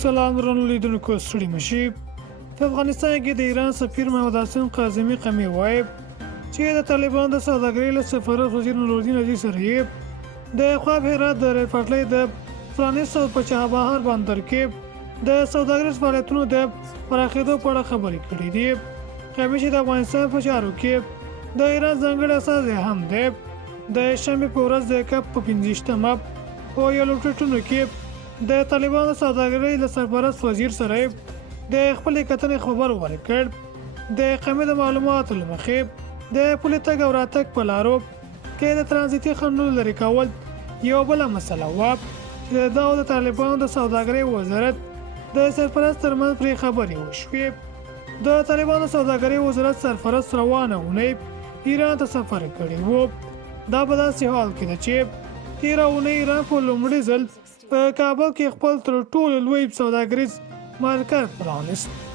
سلام درنو لیدونکو ستړي مشي. په افغانستان کې د ایران سفیر محمد حسن قاظمي قمی وایي چې د طالبانو د سوداګرۍ له سفارت وزیر نورالدین عزیز سره یې د خواب هرات د ریل پټلۍ د پرانیستو په چابهار بندر کې د سوداګریز فعالیتونو د پراخېدو په اړه خبرې کړې دي. قمی چې د افغانستان په چارو کې د ایران ځانګړی استازی هم دی. د شنبې په ورځ د کپ په 15مه په یو لوټونو کې د طالبانو سوداګرۍ له سرپرست وزیر سره د خپل کتنې خبر ورکړ. د قمی د معلوماتو له مخې د پولي تګ او راتګ په لارو کې د ترانزیتي خنډونو لرې کول یو بله مسله وه چې د طالبانو د سوداګرۍ وزارت د سرپرست ترمنځ پرې خبرې وشوې. د طالبانو سوداګرۍ وزارت سرپرست روانه اونۍ ایران ته سفر کړی و. دا په داسې حال کې ده چې تېره اونۍ ایران په لومړي ځل په کابل کې خپل تر ټولو لوی سوداګریز مرکز پرانیست.